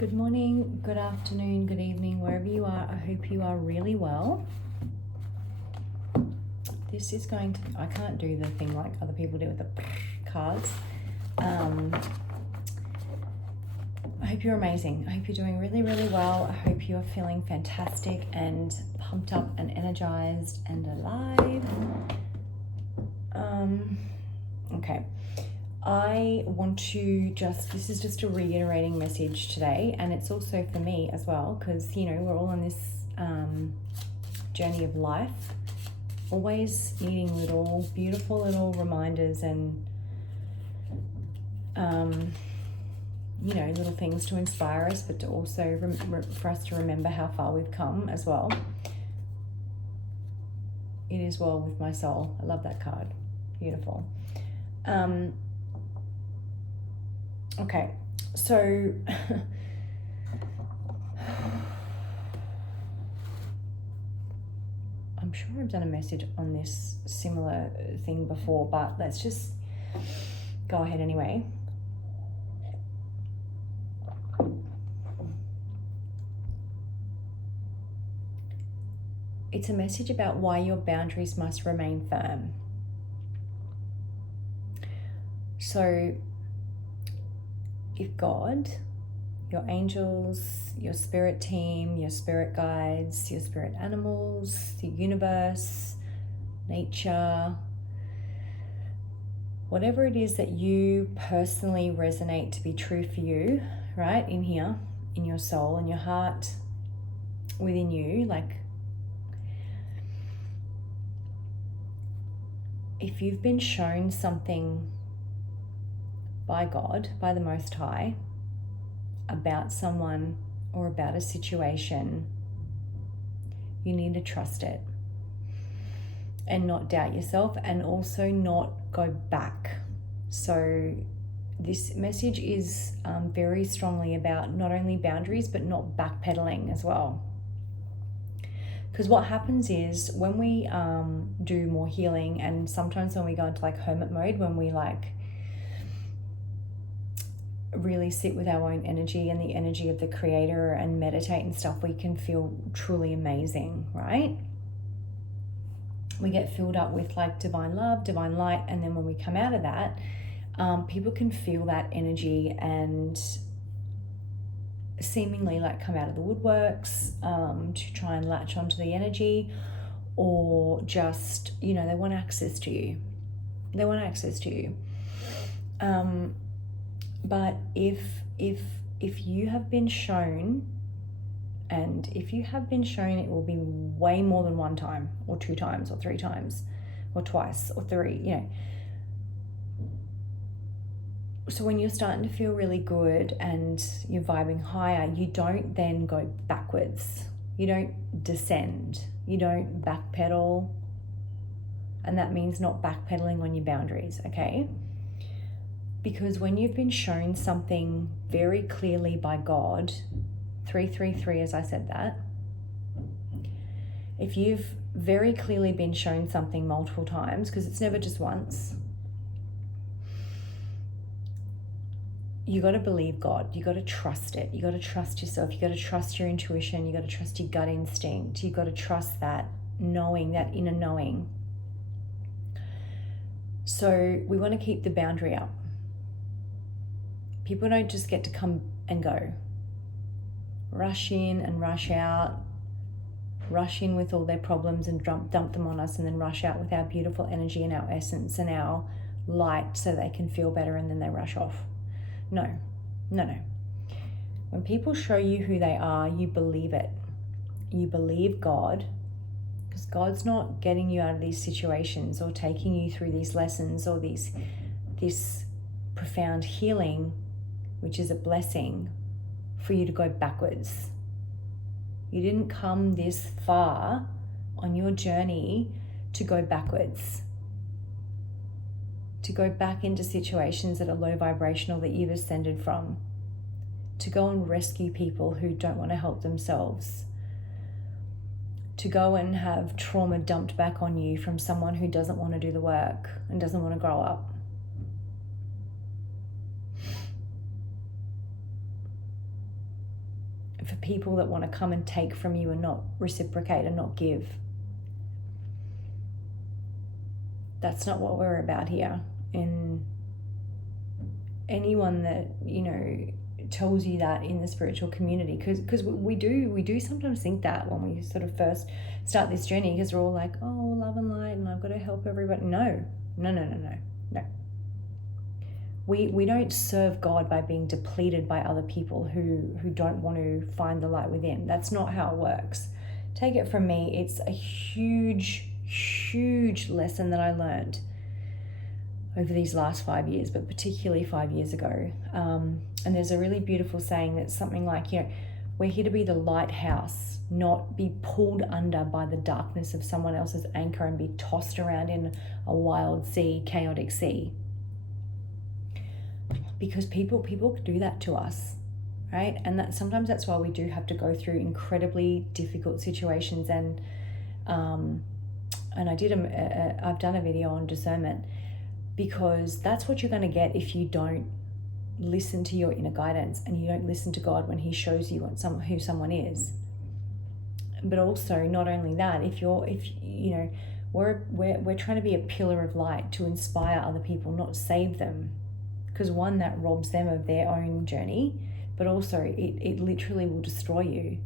Good morning, good afternoon, good evening, wherever you are. I hope you are really well. This is going to, I can't do the thing like other people do with the cards. I hope you're amazing. I hope you're doing really, really well. I hope you are feeling fantastic and pumped up and energized and alive. Okay. I want to this is just a reiterating message today, and it's also for me as well, because, you know, we're all on this journey of life, always needing little, beautiful little reminders and, you know, little things to inspire us, but to also for us to remember how far we've come as well. It is well with my soul. I love that card. Beautiful. Okay, so I'm sure I've done a message on this similar thing before, but let's just go ahead anyway. It's a message about why your boundaries must remain firm. So if God, your angels, your spirit team, your spirit guides, your spirit animals, the universe, nature, whatever it is that you personally resonate to be true for you, right, in here, in your soul, in your heart, within you, like, if you've been shown something by God, by the Most High, about someone or about a situation, you need to trust it and not doubt yourself, and also not go back. So this message is very strongly about not only boundaries, but not backpedaling as well. Because what happens is when we do more healing, and sometimes when we go into like hermit mode, when we like really sit with our own energy and the energy of the creator and meditate and stuff, we can feel truly amazing, right? We get filled up with like divine love, divine light, and then when we come out of that, people can feel that energy and seemingly like come out of the woodworks to try and latch onto the energy, or just, you know, they want access to you. They want access to you. But if you have been shown, and if you have been shown, it will be way more than one time or two times or three times or twice or three, you know. So when you're starting to feel really good and you're vibing higher, you don't then go backwards. You don't descend. You don't backpedal. And that means not backpedaling on your boundaries, okay? Because when you've been shown something very clearly by God, 333 as I said that, if you've very clearly been shown something multiple times, because it's never just once, you got to believe God. You got to trust it. You got to trust yourself. You got to trust your intuition. You got to trust your gut instinct. You got to trust that knowing, that inner knowing. So we want to keep the boundary up. People don't just get to come and go. Rush in and rush out. Rush in with all their problems and dump them on us, and then rush out with our beautiful energy and our essence and our light so they can feel better, and then they rush off. No. When people show you who they are, you believe it. You believe God, because God's not getting you out of these situations or taking you through these lessons or this profound healing, which is a blessing, for you to go backwards. You didn't come this far on your journey to go backwards, to go back into situations that are low vibrational that you've ascended from, to go and rescue people who don't want to help themselves, to go and have trauma dumped back on you from someone who doesn't want to do the work and doesn't want to grow up. for people that want to come and take from you and not reciprocate and not give. That's not what we're about here. And anyone that, you know, tells you that in the spiritual community, because we do sometimes think that when we sort of first start this journey, because we're all like, oh, love and light and I've got to help everybody. No. We don't serve God by being depleted by other people who don't want to find the light within. That's not how it works. Take it from me, it's a huge lesson that I learned over these last 5 years, but particularly 5 years ago. And there's a really beautiful saying that's something like, you know, we're here to be the lighthouse, not be pulled under by the darkness of someone else's anchor and be tossed around in a wild sea, chaotic sea. Because people do that to us, right? And that sometimes that's why we do have to go through incredibly difficult situations. And I've done a video on discernment, because that's what you're going to get if you don't listen to your inner guidance and you don't listen to God when He shows you who someone is. But also, not only that, if you know, we're trying to be a pillar of light to inspire other people, not save them. Because one, that robs them of their own journey, but also it literally will destroy you.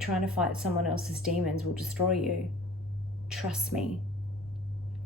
Trying to fight someone else's demons will destroy you. Trust me.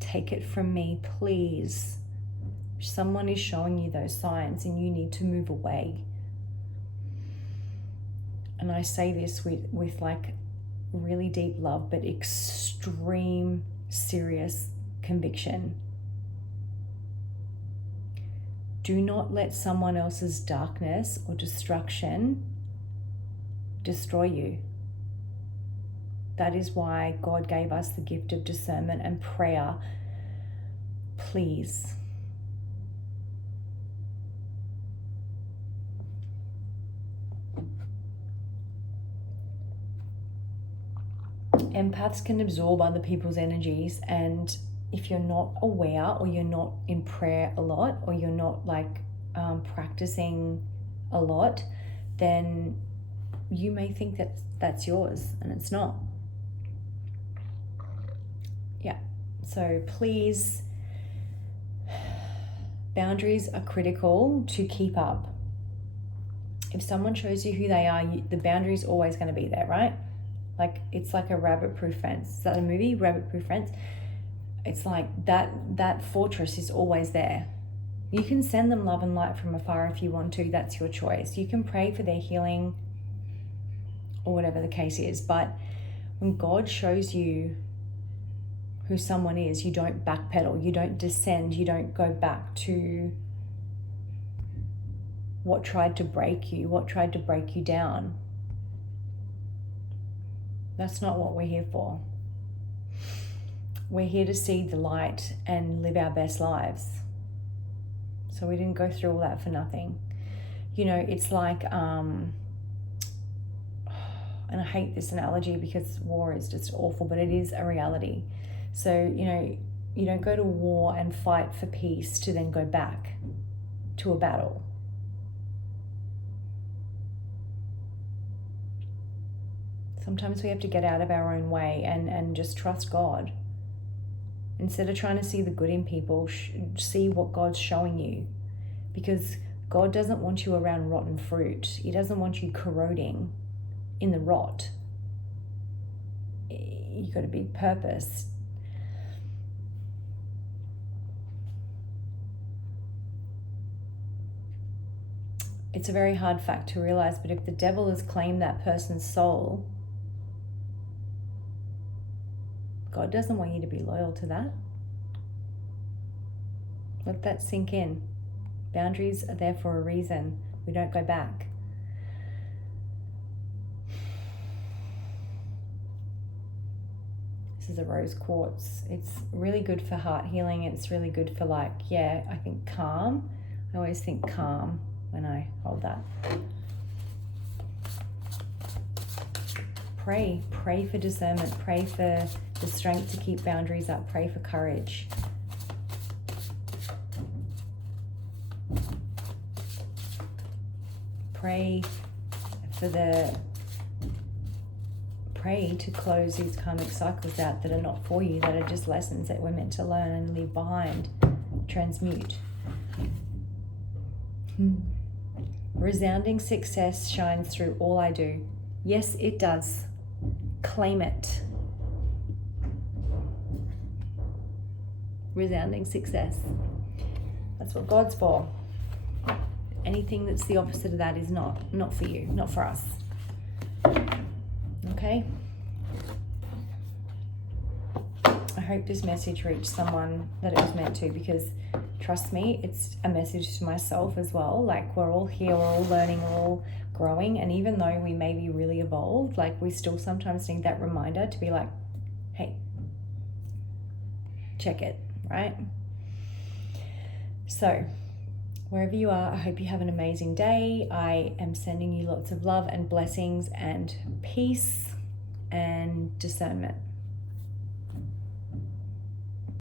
Take it from me, please. If someone is showing you those signs and you need to move away. And I say this with like really deep love, but extreme, serious conviction. Do not let someone else's darkness or destruction destroy you. That is why God gave us the gift of discernment and prayer. Please. Empaths can absorb other people's energies, and if you're not aware, or you're not in prayer a lot, or you're not like practicing a lot, then you may think that that's yours, and it's not. Yeah. So please, boundaries are critical to keep up. If someone shows you who they are, the boundary is always going to be there, right? Like, it's like a rabbit-proof fence. Is that a movie, Rabbit-Proof Fence? It's like that fortress is always there. You can send them love and light from afar if you want to. That's your choice. You can pray for their healing or whatever the case is. But when God shows you who someone is, you don't backpedal. You don't descend. You don't go back to what tried to break you, what tried to break you down. That's not what we're here for. We're here to see the light and live our best lives. So we didn't go through all that for nothing. You know, it's like, and I hate this analogy because war is just awful, but it is a reality. So, you know, you don't go to war and fight for peace to then go back to a battle. Sometimes we have to get out of our own way and just trust God. Instead of trying to see the good in people, see what God's showing you. Because God doesn't want you around rotten fruit. He doesn't want you corroding in the rot. You've got to be purposed. It's a very hard fact to realize, but if the devil has claimed that person's soul, God doesn't want you to be loyal to that. Let that sink in. Boundaries are there for a reason. We don't go back. This is a rose quartz. It's really good for heart healing. It's really good for, like, I think calm. I always think calm when I hold that. Pray for discernment. Pray for the strength to keep boundaries up. Pray for courage. pray to close these karmic cycles out that are not for you, that are just lessons that we're meant to learn and leave behind, transmute. Resounding success shines through all I do. Yes, it does. Claim it. Resounding success. That's what God's for. Anything that's the opposite of that is not for you, not for us. Okay? I hope this message reached someone that it was meant to, because trust me, it's a message to myself as well. Like, we're all here, we're all learning, we're all growing, and even though we may be really evolved, like, we still sometimes need that reminder to be like, hey, check it, right? So wherever you are, I hope you have an amazing day. I am sending you lots of love and blessings and peace and discernment.